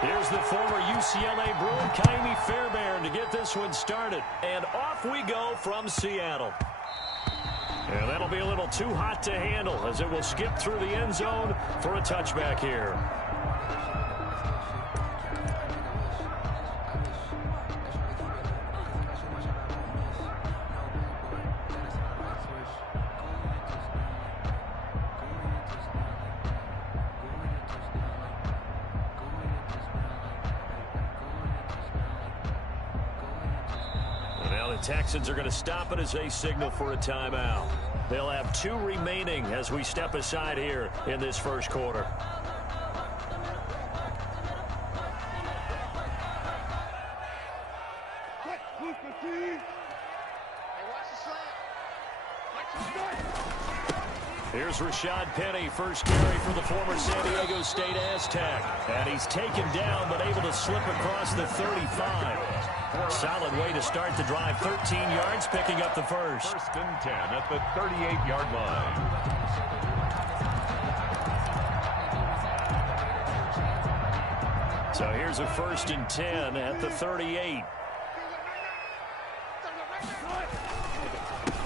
Here's the former UCLA Bruin, Kaimi Fairbairn, to get this one started. And off we go from Seattle. And that'll be a little too hot to handle as it will skip through the end zone for a touchback here. Texans are going to stop it as they signal for a timeout. They'll have 2 remaining as we step aside here in this first quarter. Here's Rashad Penny, first carry for the former San Diego State Aztec. And he's taken down but able to slip across the 35. Solid way to start the drive. 13 yards, picking up the first. First and 10 at the 38-yard line. So here's a first and 10 at the 38.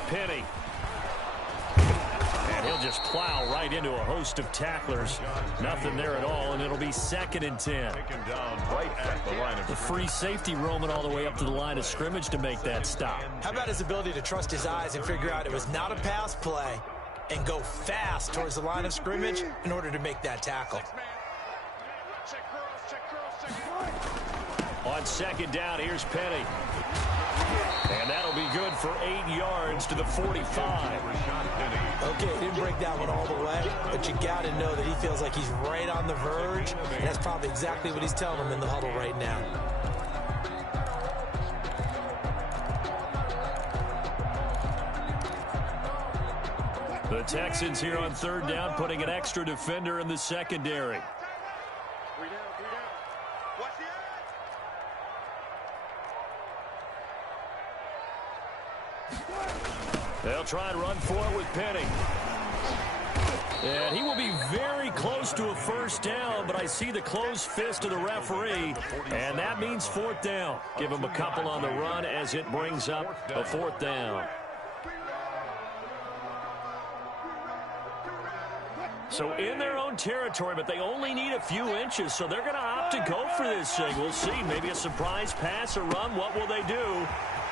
Penny. And he'll just plow right into a host of tacklers. Nothing there at all, and it'll be second and 10. Taken down right at the line of the free safety roaming all the way up to the line of scrimmage to make that stop. How about his ability to trust his eyes and figure out it was not a pass play and go fast towards the line of scrimmage in order to make that tackle. On second down, here's Penny. And that'll be good for 8 yards to the 45. Okay, didn't break that one all the way, but you got to know that he feels like he's right on the verge, and that's probably exactly what he's telling them in the huddle right now. The Texans here on third down, putting an extra defender in the secondary. They'll try and run for it with Penny. And he will be very close to a first down, but I see the closed fist of the referee, and that means fourth down. Give him a couple on the run as it brings up a fourth down. So in their own territory, but they only need a few inches, so they're going to opt to go for this thing. We'll see. Maybe a surprise pass or run. What will they do?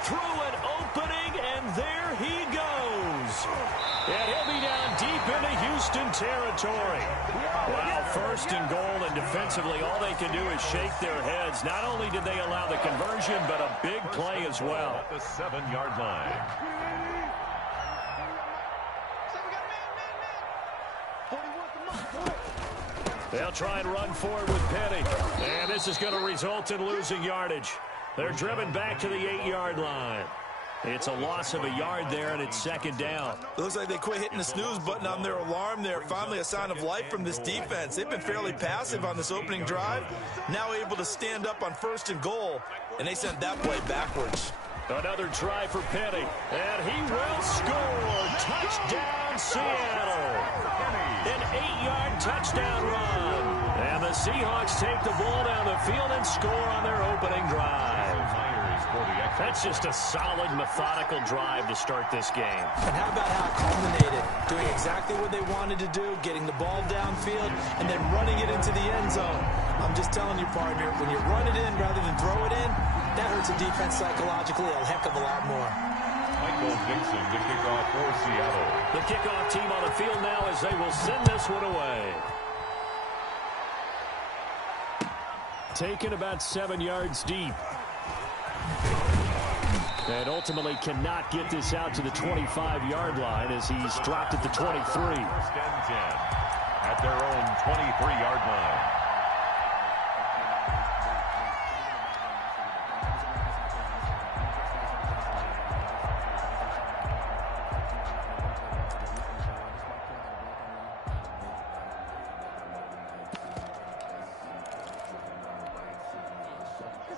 Through an opening, and there he goes. And he'll be down deep into Houston territory. Wow, first and goal, and defensively, all they can do is shake their heads. Not only did they allow the conversion, but a big play as well. At the 7-yard line. They'll try and run forward with Penny. And this is going to result in losing yardage. They're driven back to the 8-yard line. It's a loss of a yard there, and it's second down. It looks like they quit hitting the snooze button on their alarm there. Finally a sign of life from this defense. They've been fairly passive on this opening drive. Now able to stand up on first and goal, and they sent that play backwards. Another try for Penny, and he will score. Touchdown, Seattle. An 8-yard touchdown run. And the Seahawks take the ball down the field and score on their opening drive. That's just a solid, methodical drive to start this game. And how about how it culminated? Doing exactly what they wanted to do, getting the ball downfield, and then running it into the end zone. I'm just telling you, partner, when you run it in rather than throw it in, that hurts a defense psychologically a heck of a lot more. Michael Dixon to kick off for Seattle. The kickoff team on the field now as they will send this one away. Taken about 7 yards deep. And ultimately cannot get this out to the 25-yard line as he's dropped at the 23. First and 10 at their own 23-yard line.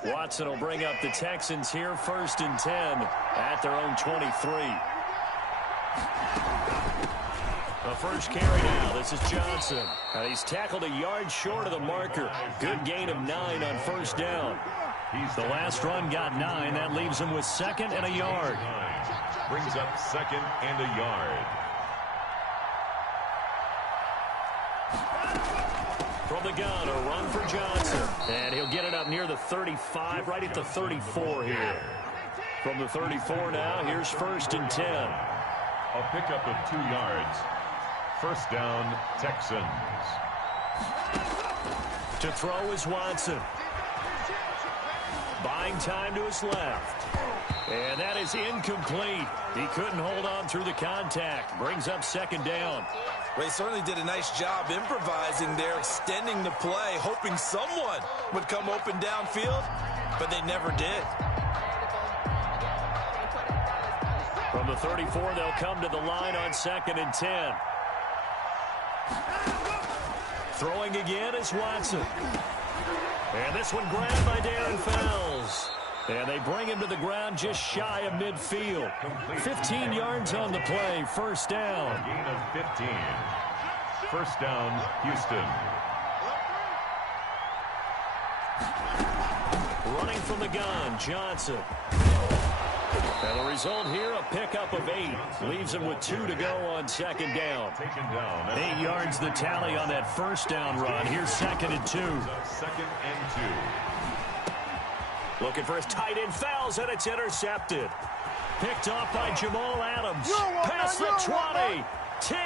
Watson will bring up the Texans here, first and 10 at their own 23. The first carry now. This is Johnson. And he's tackled a yard short of the marker. Good gain of 9 on first down. The last run got 9. That leaves him with 2nd and a yard. Brings up 2nd and a yard. From the gun, a run for Johnson. And he'll get it up near the 35, right at the 34 here. From the 34 now, here's 1st and 10. A pickup of 2 yards. First down, Texans. To throw is Watson. Buying time to his left. And that is incomplete. He couldn't hold on through the contact. Brings up 2nd down. Well, he certainly did a nice job improvising there, extending the play, hoping someone would come open downfield, but they never did. From the 34, they'll come to the line on 2nd and 10. Throwing again is Watson. And this one grabbed by Darren Fells. And they bring him to the ground just shy of midfield. 15 yards on the play. First down. A gain of 15. First down, Houston. Running from the gun, Johnson. And the result here, a pickup of 8. Leaves him with 2 to go on 2nd down. 8 yards the tally on that first down run. Here's 2nd and 2. 2nd and 2. Looking for his tight end, fouls, and it's intercepted. Picked off by Jamal Adams. Past the 20, 10,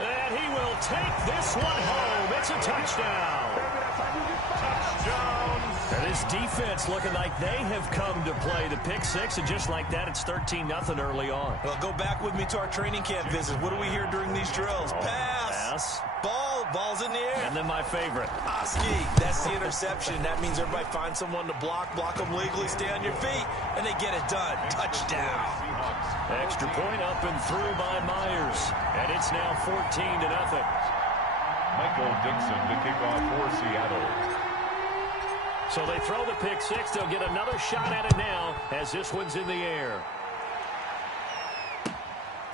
and he will take this one home. It's a touchdown. Touchdown. And this defense looking like they have come to play the pick 6, and just like that, it's 13-0 early on. Well, go back with me to our training camp visit. What do we hear during these drills? Pass. Ball's in the air. And then my favorite. Oski, that's the interception. That means everybody finds someone to block them legally, stay on your feet, and they get it done. Touchdown. Extra point up and through by Myers. And it's now 14-0. Michael Dixon to kick off for Seattle. So they throw the pick 6. They'll get another shot at it now as this one's in the air.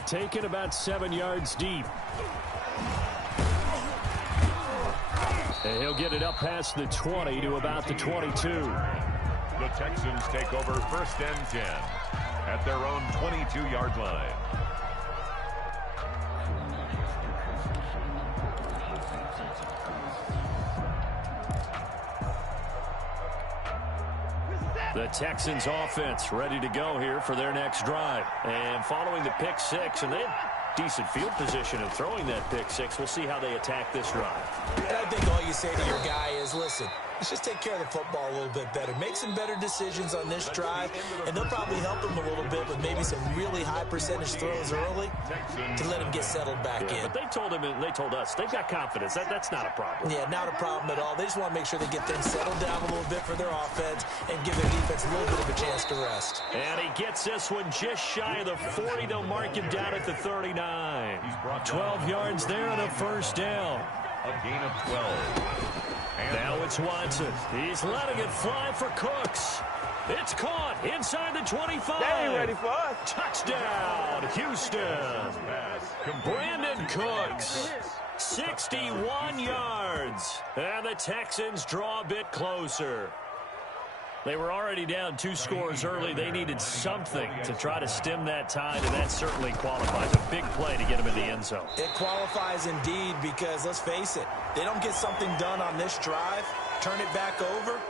Taken about 7 yards deep. And he'll get it up past the 20 to about the 22. The Texans take over 1st and 10 at their own 22-yard line. The Texans offense ready to go here for their next drive. And following the pick 6, and they had decent field position of throwing that pick 6. We'll see how they attack this drive. And I think all you say to your guy is, listen, let's just take care of the football a little bit better. Make some better decisions on this drive, and they'll probably help him a little bit with maybe some really high percentage throws early to let him get settled back in. But they told him, and they told us, they've got confidence. That's not a problem. Yeah, not a problem at all. They just want to make sure they get things settled down a little bit for their offense and give their defense a little bit of a chance to rest. And he gets this one just shy of the 40. They'll mark him down at the 39. 12 yards there and a first down. A gain of 12. Now it's Watson. He's letting it fly for Cooks. It's caught inside the 25. They ain't ready for us. Touchdown, Houston. Brandon Cooks, 61 yards. And the Texans draw a bit closer. They were already down 2 scores early. They needed something to try to stem that tide, and that certainly qualifies. A big play to get him in the end zone. It qualifies indeed because, let's face it, they don't get something done on this drive, turn it back over,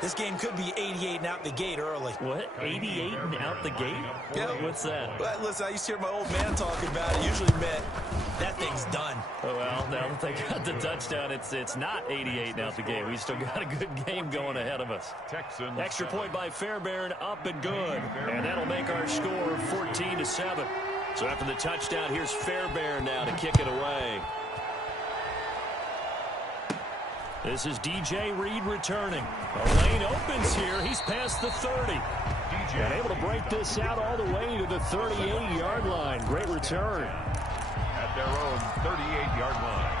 this game could be 88 and out the gate early. What? 88 and out the gate? Yeah. What's that? But listen, I used to hear my old man talking about it. Usually meant that thing's done. Oh, well, now that they got the touchdown, it's not 88 and out the gate. We still got a good game going ahead of us. Texans. Extra point by Fairbairn, up and good. And that'll make our score 14-7. So after the touchdown, here's Fairbairn now to kick it away. This is DJ Reed returning. A lane opens here. He's past the 30. And able to break this out all the way to the 38-yard line. Great return. At their own 38-yard line.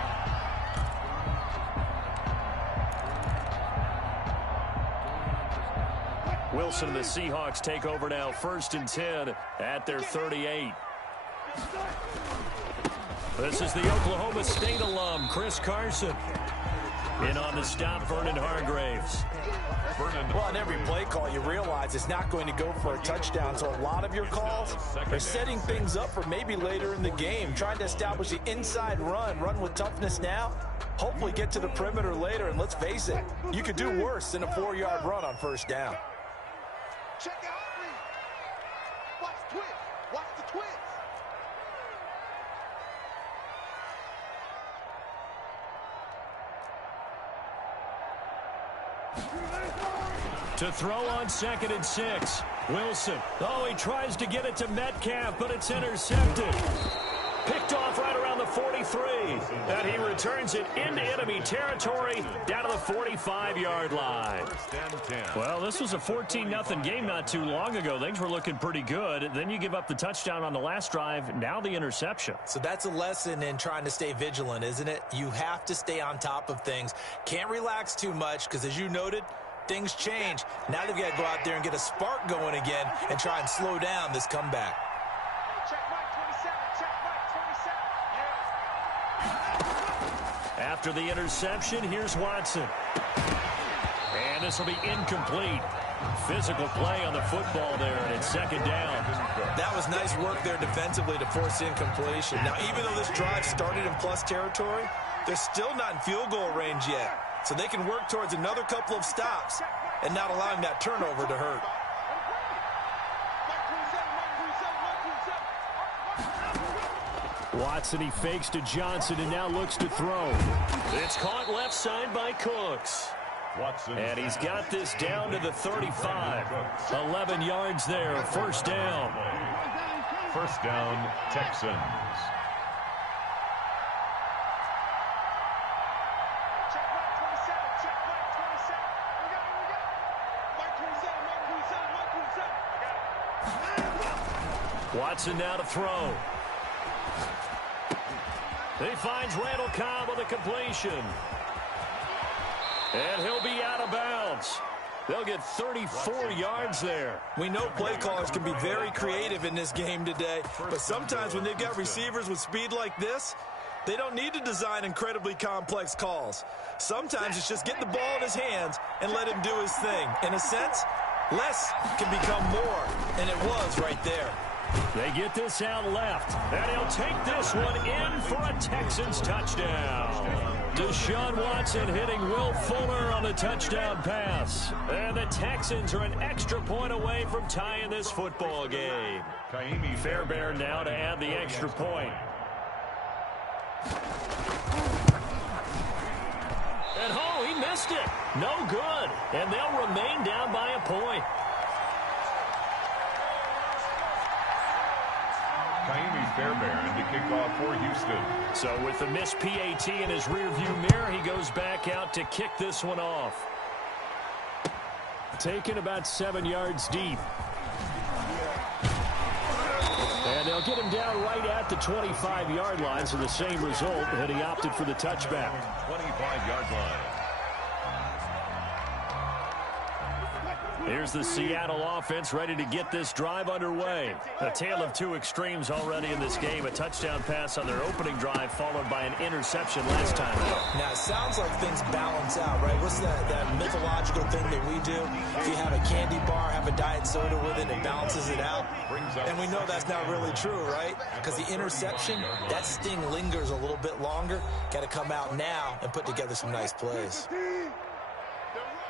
Wilson and the Seahawks take over now, 1st and 10 at their 38. This is the Oklahoma State alum, Chris Carson. In on the stop, Vernon Hargraves. Well, on every play call, you realize it's not going to go for a touchdown. So a lot of your calls are setting things up for maybe later in the game, trying to establish the inside run with toughness now, hopefully get to the perimeter later. And let's face it, you could do worse than a 4-yard run on first down. Check out read. Watch twitch. Watch the twitch. To throw on 2nd and 6. Wilson. Oh, he tries to get it to Metcalf, but it's intercepted. Picked off right around the 43. And he returns it into enemy territory down to the 45-yard line. Well, this was a 14-0 game not too long ago. Things were looking pretty good. Then you give up the touchdown on the last drive. Now the interception. So that's a lesson in trying to stay vigilant, isn't it? You have to stay on top of things. Can't relax too much because, as you noted, things change. Now they've got to go out there and get a spark going again and try and slow down this comeback. Check Mike 27. Check Mike 27. Yeah. After the interception, here's Watson. And this will be incomplete. Physical play on the football there, and it's 2nd down. That was nice work there defensively to force incompletion. Now, even though this drive started in plus territory, they're still not in field goal range yet. So they can work towards another couple of stops and not allowing that turnover to hurt. Watson, he fakes to Johnson and now looks to throw. It's caught left side by Cooks. Watson. And he's got this down to the 35. 11 yards there, 1st down. 1st down, Texans. Watson now to throw. He finds Randall Cobb with a completion. And he'll be out of bounds. They'll get 34 yards there. We know play callers can be very creative in this game today, but sometimes when they've got receivers with speed like this, they don't need to design incredibly complex calls. Sometimes it's just get the ball in his hands and let him do his thing. In a sense, less can become more, and it was right there. They get this out left, and he'll take this one in for a Texans touchdown. Deshaun Watson hitting Will Fuller on the touchdown pass. And the Texans are an extra point away from tying this football game. Fairbairn now to add the extra point. And oh, he missed it. No good. And they'll remain down by a point. Fairbairn to kick off for Houston. So with the missed PAT in his rearview mirror, he goes back out to kick this one off. Taken about 7 yards deep. And they'll get him down right at the 25-yard line, so the same result, and he opted for the touchback. 25-yard line. Here's the Seattle offense ready to get this drive underway. A tale of two extremes already in this game. A touchdown pass on their opening drive followed by an interception last time. Now, it sounds like things balance out, right? What's that mythological thing that we do? If you have a candy bar, have a diet soda with it, it balances it out. And we know that's not really true, right? Because the interception, that sting lingers a little bit longer. Got to come out now and put together some nice plays.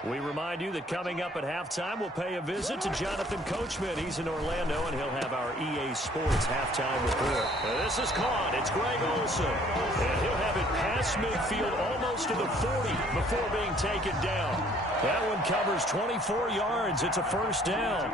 We remind you that coming up at halftime, we'll pay a visit to Jonathan Coachman. He's in Orlando, and he'll have our EA Sports halftime report. This is caught. It's Greg Olsen. And he'll have it past midfield almost to the 40 before being taken down. That one covers 24 yards. It's a 1st down.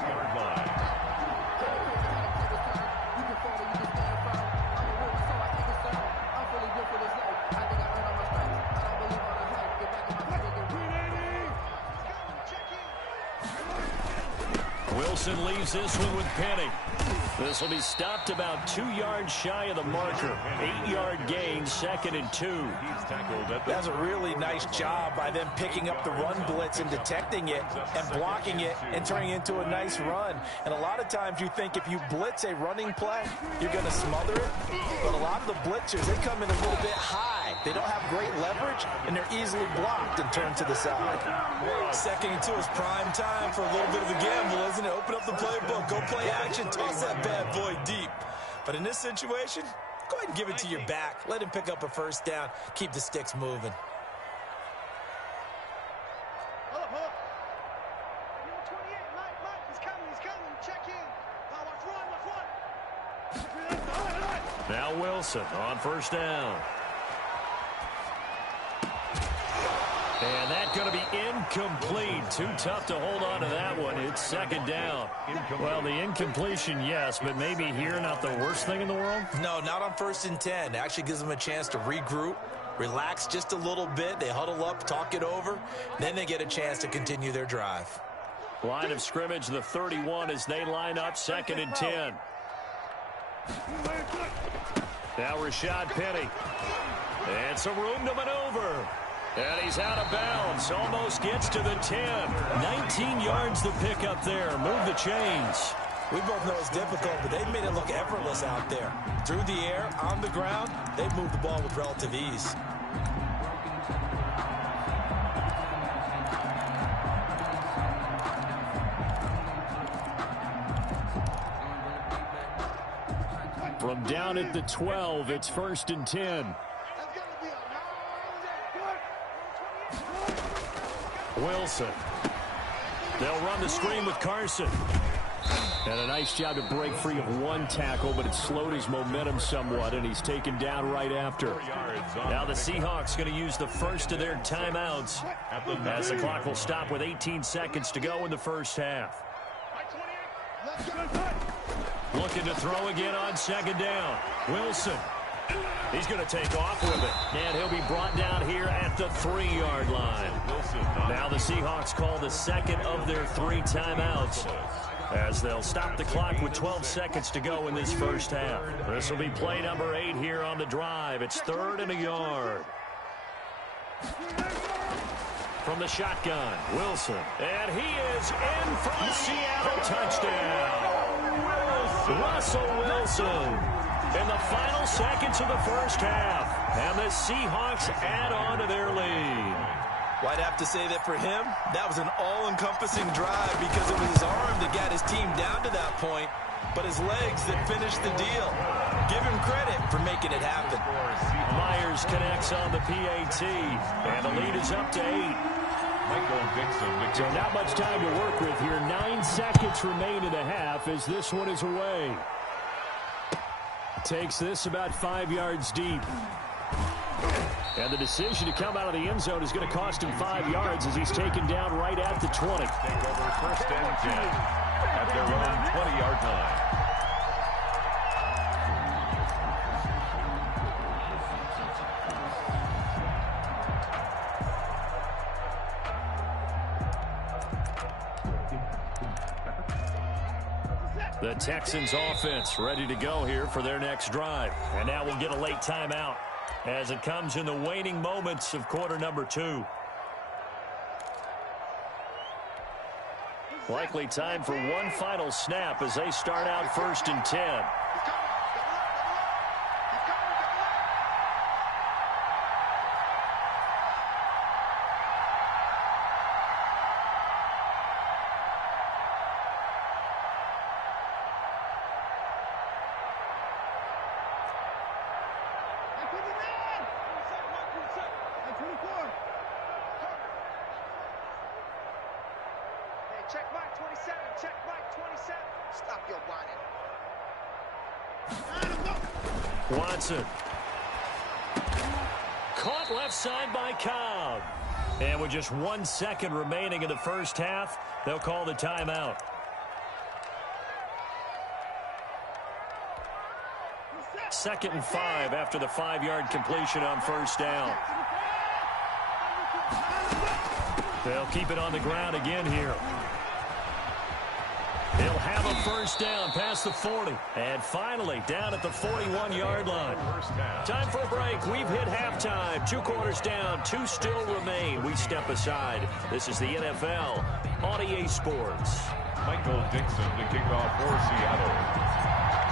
Wilson leaves this one with Penny. This will be stopped about 2 yards shy of the marker. 8-yard gain, 2nd and 2. He's tackled at the That's a really nice job by them picking up the run blitz and detecting it and blocking it and turning it into a nice run. And a lot of times you think if you blitz a running play, you're going to smother it. But a lot of the blitzers, they come in a little bit high. They don't have great leverage, and they're easily blocked and turned to the side. 2nd and 2 is prime time for a little bit of a gamble, isn't it? Open up the playbook, go play action, toss that bad boy deep. But in this situation, go ahead and give it to your back. Let him pick up a first down. Keep the sticks moving. Now Wilson on first down. And that's going to be incomplete. Too tough to hold on to that one. It's 2nd down. Well, the incompletion, yes, but maybe here not the worst thing in the world? No, not on 1st and 10. It actually gives them a chance to regroup, relax just a little bit. They huddle up, talk it over. Then they get a chance to continue their drive. Line of scrimmage, the 31 as they line up, 2nd and 10. Now Rashad Penny. And some room to maneuver. And he's out of bounds. Almost gets to the 10. 19 yards to pick up there. Move the chains. We both know it's difficult, but they've made it look effortless out there. Through the air, on the ground, they've moved the ball with relative ease. From down at the 12, it's 1st and 10. Wilson. They'll run the screen with Carson. And a nice job to break free of one tackle, but it slowed his momentum somewhat, and he's taken down right after. Now the Seahawks going to use the first of their timeouts as the clock will stop with 18 seconds to go in the first half. Looking to throw again on 2nd down. Wilson. He's going to take off with it. And he'll be brought down here at the 3-yard line. Now the Seahawks call the 2nd of their 3 timeouts as they'll stop the clock with 12 seconds to go in this first half. This will be play number 8 here on the drive. It's 3rd and a yard. From the shotgun, Wilson. And he is in for a Seattle touchdown. Russell Wilson in the final seconds of the first half. And the Seahawks add on to their lead. Well, I'd have to say that for him, that was an all-encompassing drive because it was his arm that got his team down to that point, but his legs that finished the deal. Give him credit for making it happen. Myers connects on the PAT, and the lead is up to 8. So not much time to work with here. 9 seconds remain in the half as this one is away. Takes this about 5 yards deep. And the decision to come out of the end zone is going to cost him 5 yards as he's taken down right at the 20. Take over 1st and 10 at their own 20-yard line. The Texans offense ready to go here for their next drive. And now we'll get a late timeout as it comes in the waning moments of quarter number 2. Likely time for one final snap as they start out 1st and 10. Check Mike 27. Check Mike 27. Stop your whining. Watson. Caught left side by Cobb. And with just 1 second remaining in the first half, they'll call the timeout. Second and 5 after the 5-yard completion on first down. They'll keep it on the ground again here. He'll have a first down past the 40. And finally, down at the 41-yard line. Time for a break. We've hit halftime. 2 quarters down. 2 still remain. We step aside. This is the NFL on EA Sports. Michael Dixon to kick off for Seattle.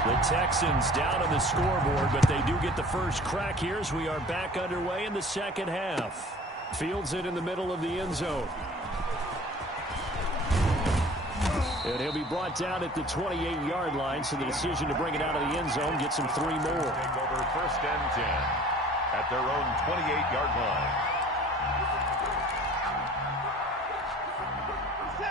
The Texans down on the scoreboard, but they do get the first crack here as we are back underway in the second half. Fields it in the middle of the end zone. And he'll be brought down at the 28-yard line, so the decision to bring it out of the end zone gets him 3 more. Take over first and 10 at their own 28-yard line.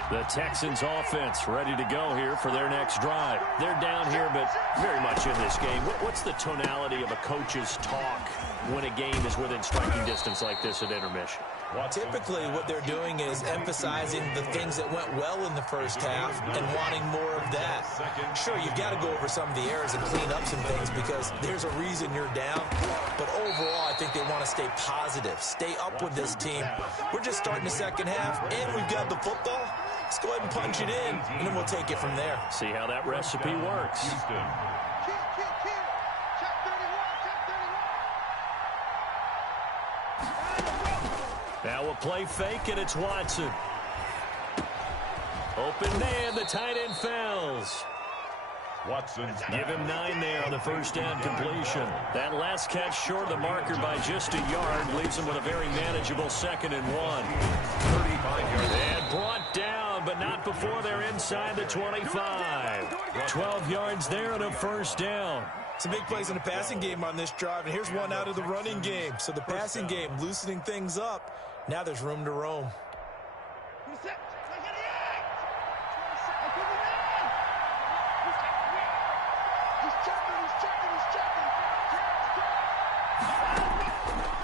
The Texans offense ready to go here for their next drive. They're down here, but very much in this game. What's the tonality of a coach's talk when a game is within striking distance like this at intermission? Typically, what they're doing is emphasizing the things that went well in the first half and wanting more of that. Sure, you've got to go over some of the errors and clean up some things because there's a reason you're down. But overall, I think they want to stay positive, stay up with this team. We're just starting the second half, and we've got the football. Let's go ahead and punch it in, and then we'll take it from there. See how that recipe works. Houston. Now a play fake, and it's Watson. Open man, the tight end fails. Watson's Give him 9 there on the first down completion. That last catch short of the marker by just a yard leaves him with a very manageable 2nd and 1. 35 yards. And brought down, but not before they're inside the 25. 12 yards there and a first down. Some big plays in the passing game on this drive, and here's one out of the running game. So the passing game loosening things up. Now there's room to roam.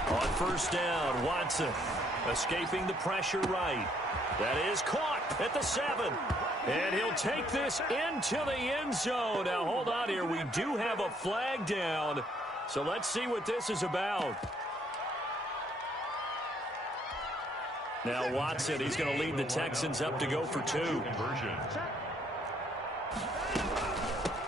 On first down, Watson escaping the pressure right. That is caught at the 7. And he'll take this into the end zone. Now, hold on here. We do have a flag down. So let's see what this is about. Now, Watson, he's going to lead the Texans up to go for 2. Conversion.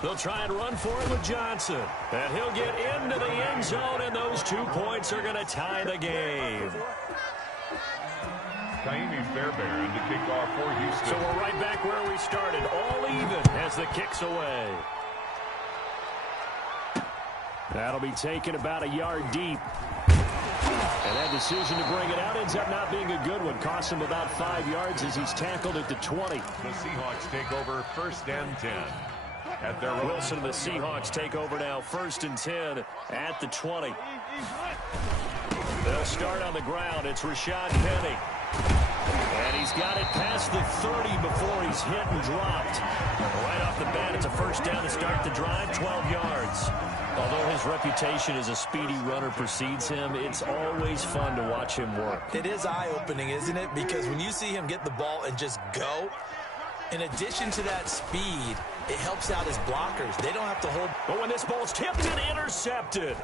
They'll try and run for it with Johnson. And he'll get into the end zone, and those 2 points are going to tie the game. Kaimi Fairbairn to kick off for Houston. So we're right back where we started, all even as the kick's away. That'll be taken about a yard deep. And that decision to bring it out ends up not being a good one. Costs him about 5 yards as he's tackled at the 20. The Seahawks take over first and 10 at their own. Wilson and the Seahawks take over now, 1st and 10 at the 20. They'll start on the ground. It's Rashad Penny. And he's got it past the 30 before he's hit and dropped. Right off the bat, it's a first down to start the drive, 12 yards. Although his reputation as a speedy runner precedes him, it's always fun to watch him work. It is eye-opening, isn't it? Because when you see him get the ball and just go, in addition to that speed, it helps out his blockers. They don't have to hold. But when this ball's tipped and intercepted,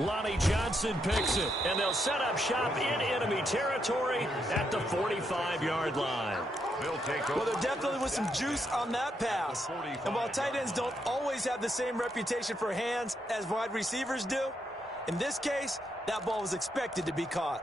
Lonnie Johnson picks it, and they'll set up shop in enemy territory at the 45-yard line. They'll take over. Well, there definitely was some juice on that pass. And while tight ends don't always have the same reputation for hands as wide receivers do, in this case, that ball was expected to be caught.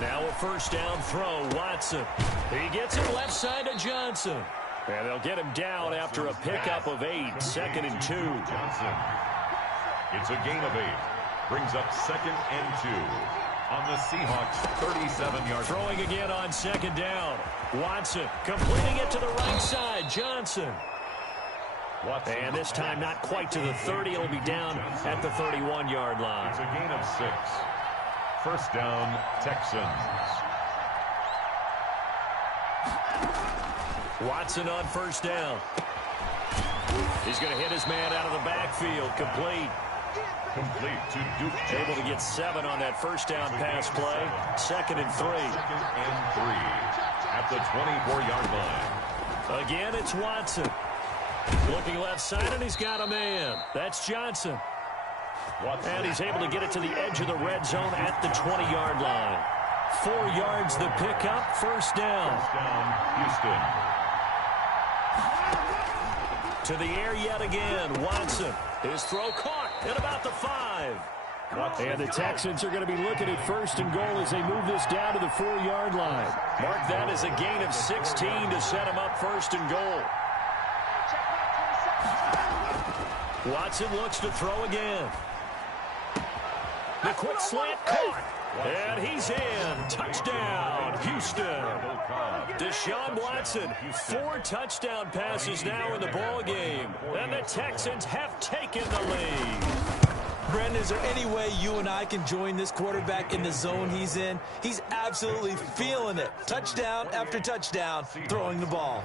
Now a first down throw, Watson. He gets it left side to Johnson. And they'll get him down after a pickup of 8, 2nd and 2. Johnson. It's a gain of 8. Brings up 2nd and 2 on the Seahawks 37-yard. Throwing again on 2nd down. Watson completing it to the right side. Johnson. Watson. And this time not quite to the 30. It'll be down at the 31-yard line. It's a gain of 6. First down, Texans. Watson on first down. He's going to hit his man out of the backfield. Complete. Complete to Duke. Able to get 7 on that first down pass play. 2nd and 3. 2nd and 3 at the 24-yard line. Again, it's Watson. Looking left side, and he's got a man. That's Johnson. And he's able to get it to the edge of the red zone at the 20-yard line. 4 yards the pickup, first down. First down, Houston. To the air yet again, Watson. His throw caught at about the 5. And the Texans are going to be looking at first and goal as they move this down to the 4-yard line. Mark that as a gain of 16 to set him up first and goal. Watson looks to throw again. The quick slant caught. And he's in. Touchdown, Houston. Deshaun Watson, 4 touchdown passes now in the ball game. And the Texans have taken the lead. Brandon, is there any way you and I can join this quarterback in the zone he's in? He's absolutely feeling it. Touchdown after touchdown, throwing the ball.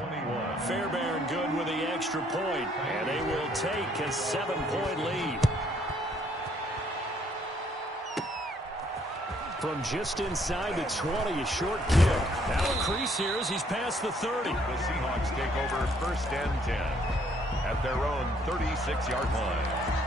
Fairbairn good with the extra point, and they will take a 7-point lead. From just inside the 20, a short kick. Now a crease here as he's past the 30. The Seahawks take over first and 10 at their own 36-yard line.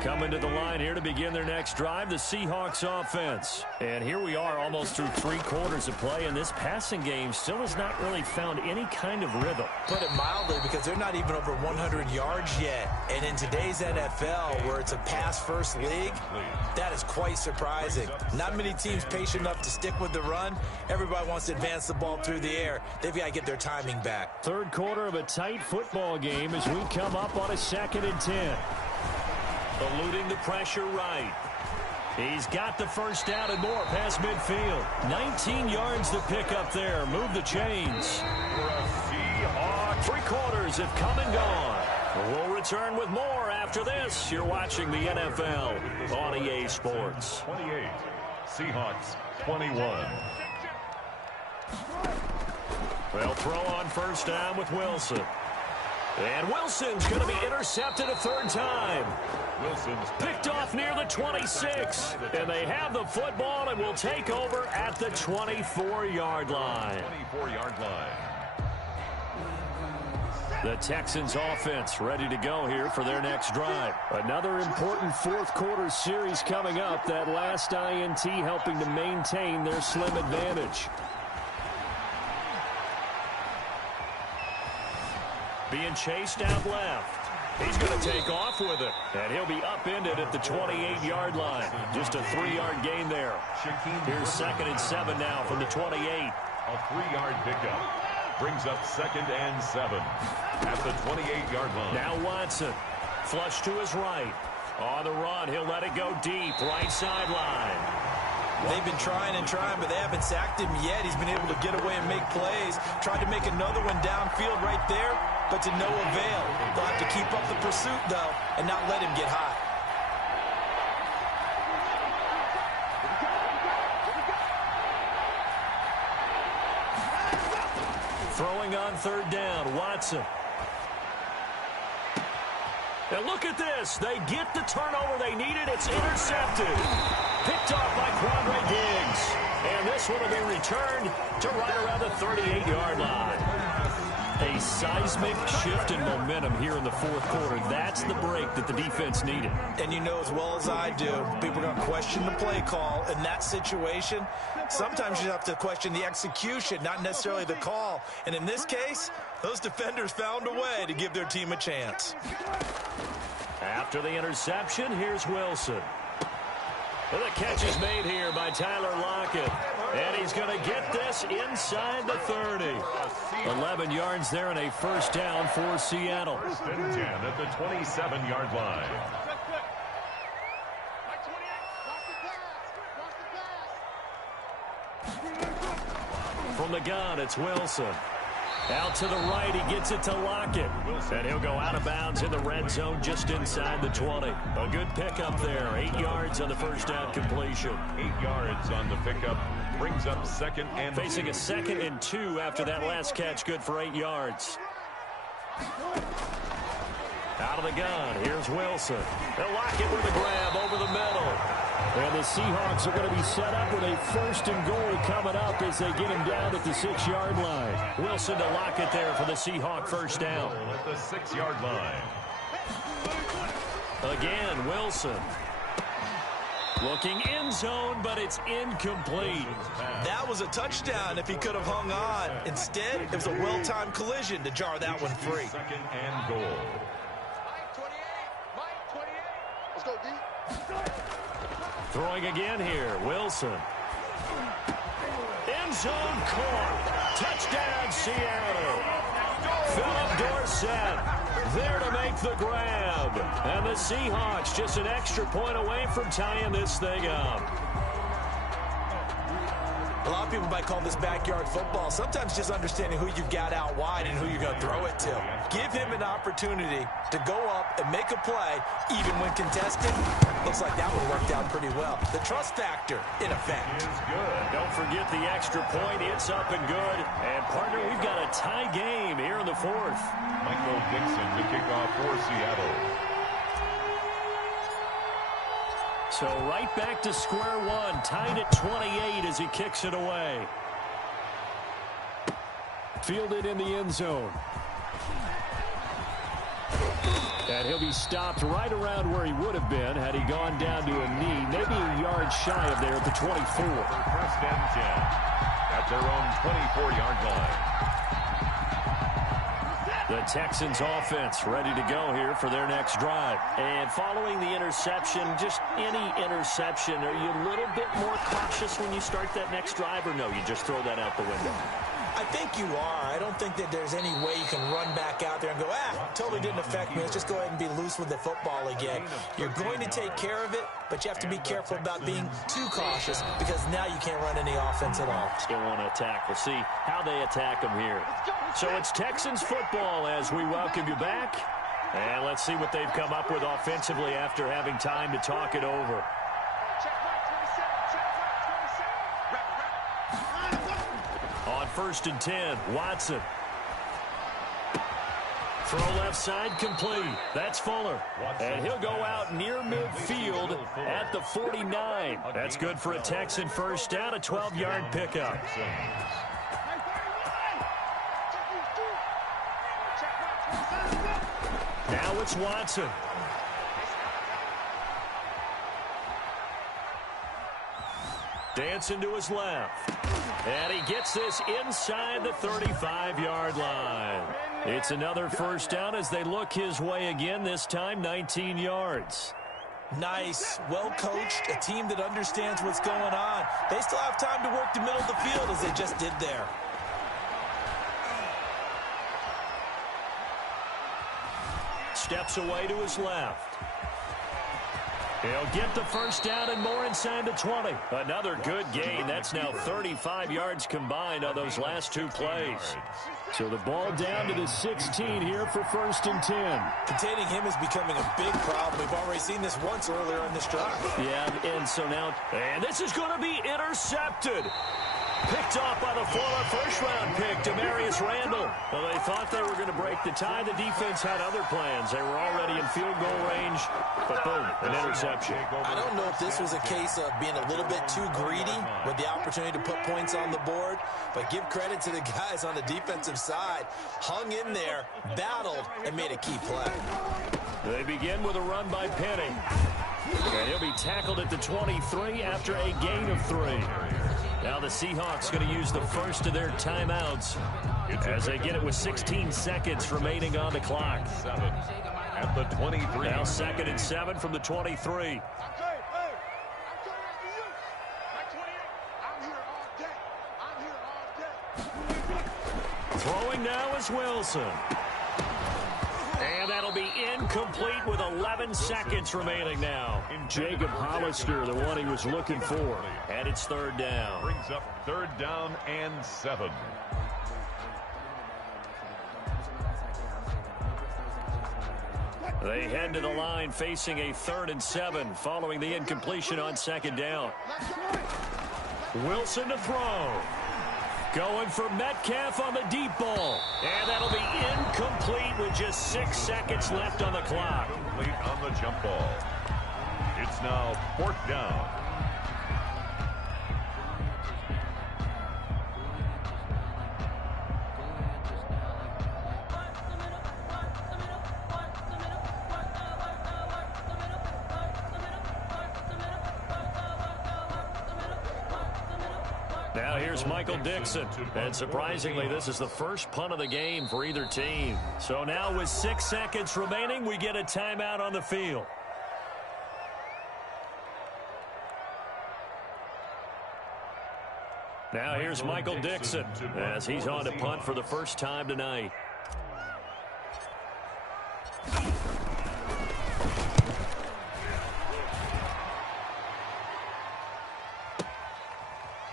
Coming to the line here to begin their next drive, the Seahawks offense. And here we are almost through 3 quarters of play, and this passing game still has not really found any kind of rhythm. Put it mildly, because they're not even over 100 yards yet. And in today's NFL, where it's a pass-first league, that is quite surprising. Not many teams patient enough to stick with the run. Everybody wants to advance the ball through the air. They've got to get their timing back. Third quarter of a tight football game as we come up on a 2nd and 10. Eluding the pressure right. He's got the first down and more past midfield. 19 yards to pick up there. Move the chains. For a Seahawks. 3 quarters have come and gone. We'll return with more after this. You're watching the NFL on EA Sports. 28. Seahawks 21. They'll throw on first down with Wilson. And Wilson's going to be intercepted a 3rd time. Wilson's Picked off near the 26. And they have the football and will take over at the 24-yard line. 24-yard line. The Texans offense ready to go here for their next drive. Another important 4th quarter series coming up. That last INT helping to maintain their slim advantage. Being chased out left. He's going to take off with it. And he'll be upended at the 28-yard line. Just a 3-yard gain there. Here's 2nd and 7 now from the 28. A 3-yard pickup brings up 2nd and 7 at the 28-yard line. Now Watson. Flush to his right. On the run, he'll let it go deep. Right sideline. They've been trying and trying, but they haven't sacked him yet. He's been able to get away and make plays. Tried to make another one downfield right there, but to no avail. They'll have to keep up the pursuit, though, and not let him get hot. Throwing on 3rd down, Watson. And look at this. They get the turnover they needed. It's intercepted. Picked off by Quandre Diggs. And this one will be returned to right around the 38-yard line. A seismic shift in momentum here in the 4th quarter. That's the break that the defense needed. And you know as well as I do, people are going to question the play call in that situation. Sometimes you have to question the execution, not necessarily the call. And in this case, those defenders found a way to give their team a chance. After the interception, here's Wilson. And the catch is made here by Tyler Lockett. And he's going to get this inside the 30. 11 yards there and a first down for Seattle. 1st and 10 at the 27-yard line. From the gun, it's Wilson. Out to the right, he gets it to Lockett. And he'll go out of bounds in the red zone just inside the 20. A good pickup there. 8 yards on the first down completion. 8 yards on the pickup. Brings up 2nd and 2. Facing a 2nd and 2 after that last catch. Good for 8 yards. Out of the gun, here's Wilson. They'll lock it with a grab over the middle. And the Seahawks are going to be set up with a 1st and goal coming up as they get him down at the 6-yard line. Wilson to lock it there for the Seahawk first down. At the 6-yard line. Again, Wilson. Looking end zone, but it's incomplete. That was a touchdown if he could have hung on. Instead, it was a well-timed collision to jar that one free. 2nd and goal. Let's go, D. Throwing again here, Wilson. End zone caught. Touchdown, Seattle. Philip Dorsett there to make the grab. And the Seahawks just an extra point away from tying this thing up. A lot of people might call this backyard football. Sometimes just understanding who you got out wide and who you're going to throw it to. Give him an opportunity to go up and make a play, even when contested. Looks like that one worked out pretty well. The trust factor, in effect. Is good. Don't forget the extra point. It's up and good. And, partner, we've got a tie game here in the 4th. Michael Dixon to kick off for Seattle. So right back to square one, tied at 28 as he kicks it away. Fielded in the end zone. And he'll be stopped right around where he would have been had he gone down to a knee, maybe a yard shy of there at the 24. 1st and 10 at their own 24-yard line. The Texans offense ready to go here for their next drive. And following the interception, just any interception, are you a little bit more cautious when you start that next drive, or no, you just throw that out the window? I think you are. I don't think that there's any way you can run back out there and go, totally didn't affect me. Let's just go ahead and be loose with the football again. You're going to take care of it, but you have to be careful about being too cautious because now you can't run any offense at all. Still want to attack. We'll see how they attack them here. So it's Texans football as we welcome you back. And let's see what they've come up with offensively after having time to talk it over. On 1st and 10, Watson. Throw left side complete. That's Fuller. And he'll go out near midfield at the 49. That's good for a Texan first down, a 12-yard pickup. Now it's Watson. Dancing to his left. And he gets this inside the 35-yard line. It's another first down as they look his way again, this time 19 yards. Nice, well-coached, a team that understands what's going on. They still have time to work the middle of the field as they just did there. Steps away to his left. He'll get the first down and more inside the 20. Another good gain. That's now 35 yards combined on those last two plays. So the ball down to the 16 here for 1st and 10. Containing him is becoming a big problem. We've already seen this once earlier in this drive. Yeah, and so now, and this is going to be intercepted. Picked off by the former first-round pick, Demarius Randall. Well, they thought they were going to break the tie. The defense had other plans. They were already in field goal range, but boom, an interception. I don't know if this was a case of being a little bit too greedy with the opportunity to put points on the board, but give credit to the guys on the defensive side. Hung in there, battled, and made a key play. They begin with a run by Penny. And he'll be tackled at the 23 after a gain of 3. Now the Seahawks going to use the first of their timeouts as they get it with 16 seconds remaining on the clock. 7 at the 23. Now 2nd and 7 from the 23. Throwing now is Wilson. And that'll be incomplete with 11 seconds remaining now. Jacob Hollister, the one he was looking for. And it's 3rd down. Brings up 3rd down and 7. They head to the line facing a 3rd and 7 following the incompletion on 2nd down. Wilson to throw. Going for Metcalf on the deep ball. And that'll be incomplete with just 6 seconds left on the clock. Complete on the jump ball. It's now 4th down. Now here's Michael Dixon. And surprisingly, this is the first punt of the game for either team. So now with 6 seconds remaining, we get a timeout on the field. Now here's Michael Dixon as he's on to punt for the first time tonight.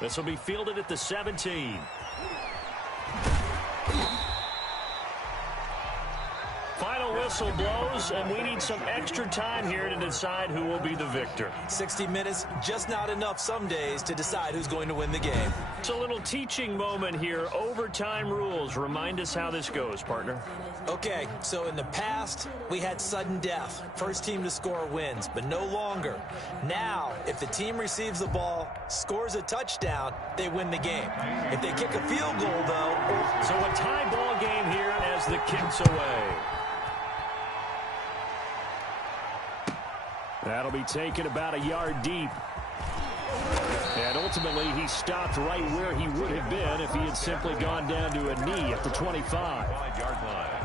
This will be fielded at the 17. Final whistle blows, and we need some extra time here to decide who will be the victor. 60 minutes, just not enough some days to decide who's going to win the game. It's a little teaching moment here. Overtime rules. Remind us how this goes, partner. Okay, so in the past, we had sudden death. First team to score wins, but no longer. Now, if the team receives the ball, scores a touchdown, they win the game. If they kick a field goal, though... So a tie ball game here as the kick's away. That'll be taken about a yard deep. And ultimately, he stopped right where he would have been if he had simply gone down to a knee at the 25. 5-yard line.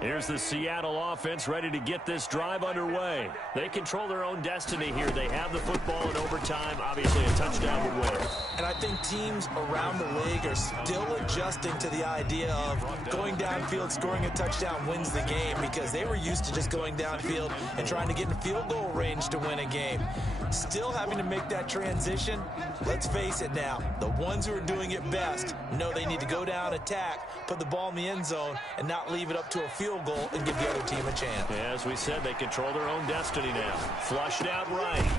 Here's the Seattle offense ready to get this drive underway. They control their own destiny here. They have the football in overtime. Obviously, a touchdown would win. And I think teams around the league are still adjusting to the idea of going downfield, scoring a touchdown wins the game, because they were used to just going downfield and trying to get in field goal range to win a game. Still having to make that transition. Let's face it now, the ones who are doing it best know they need to go down, attack, put the ball in the end zone, and not leave it up to a field goal and give the other team a chance. As we said, they control their own destiny now. Flushed out right.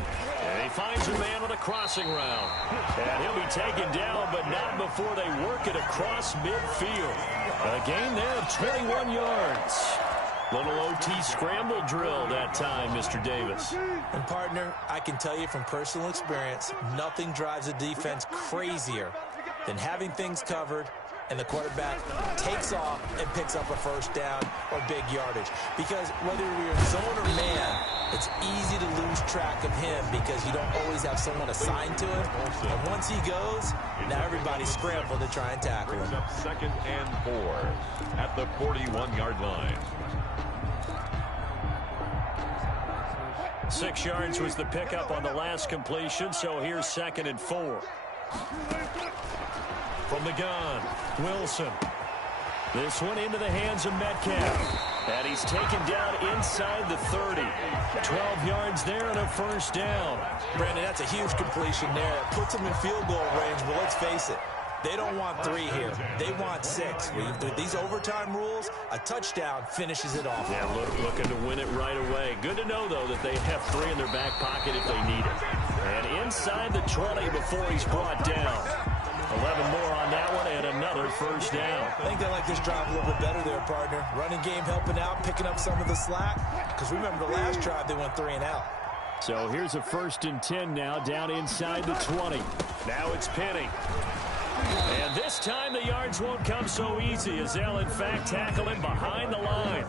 And he finds a man with a crossing route. And he'll be taken down, but not before they work it across midfield. A gain there of 21 yards. Little OT scramble drill that time, Mr. Davis. And, partner, I can tell you from personal experience, nothing drives a defense crazier than having things covered and the quarterback takes off and picks up a first down or big yardage. Because whether you're in zone or man, it's easy to lose track of him because you don't always have someone assigned to him. And once he goes, now everybody's scrambling to try and tackle him. 2nd and 4 at the 41-yard line. 6 yards was the pickup on the last completion, so here's 2nd and 4. From the gun, Wilson. This one into the hands of Metcalf. And he's taken down inside the 30. 12 yards there and a first down. Brandon, that's a huge completion there. It puts them in field goal range, but let's face it, they don't want 3 here. They want 6. With these overtime rules, a touchdown finishes it off. Yeah, looking to win it right away. Good to know, though, that they have 3 in their back pocket if they need it. And inside the 20 before he's brought down. 11 more on that one and another first down. I think they like this drive a little bit better there, partner. Running game helping out, picking up some of the slack. Because remember, the last drive they went 3 and out. So here's a 1st and 10 now, down inside the 20. Now it's Penny. And this time the yards won't come so easy as they'll, in fact, tackle him behind the line.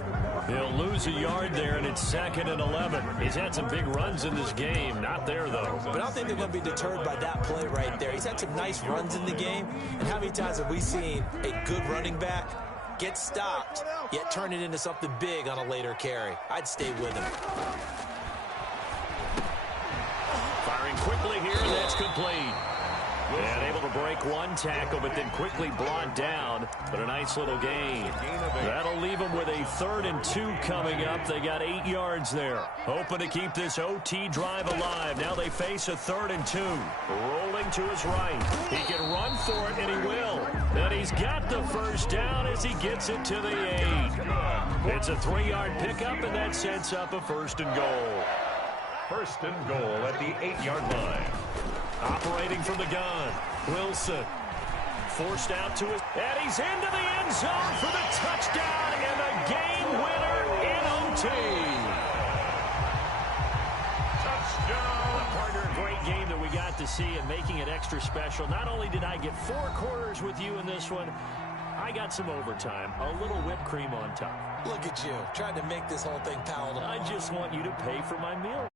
He'll lose a yard there, and it's 2nd and 11. He's had some big runs in this game. Not there, though. But I don't think they're going to be deterred by that play right there. He's had some nice runs in the game. And how many times have we seen a good running back get stopped, yet turn it into something big on a later carry? I'd stay with him. Firing quickly here, and that's complete. And able to break one tackle, but then quickly brought down. But a nice little gain. That'll leave them with a 3rd and 2 coming up. They got 8 yards there. Hoping to keep this OT drive alive. Now they face a 3rd and 2. Rolling to his right. He can run for it, and he will. And he's got the first down as he gets it to the 8. It's a 3-yard pickup, and that sets up a 1st and goal. 1st and goal at the 8-yard line. Operating from the gun, Wilson. Forced out to his, and he's into the end zone for the touchdown and the game winner in OT. Touchdown. Partner, a great game that we got to to see, and making it extra special. Not only did I get 4 quarters with you in this one, I got some overtime, a little whipped cream on top. Look at you, trying to make this whole thing palatable. I just want you to pay for my meal.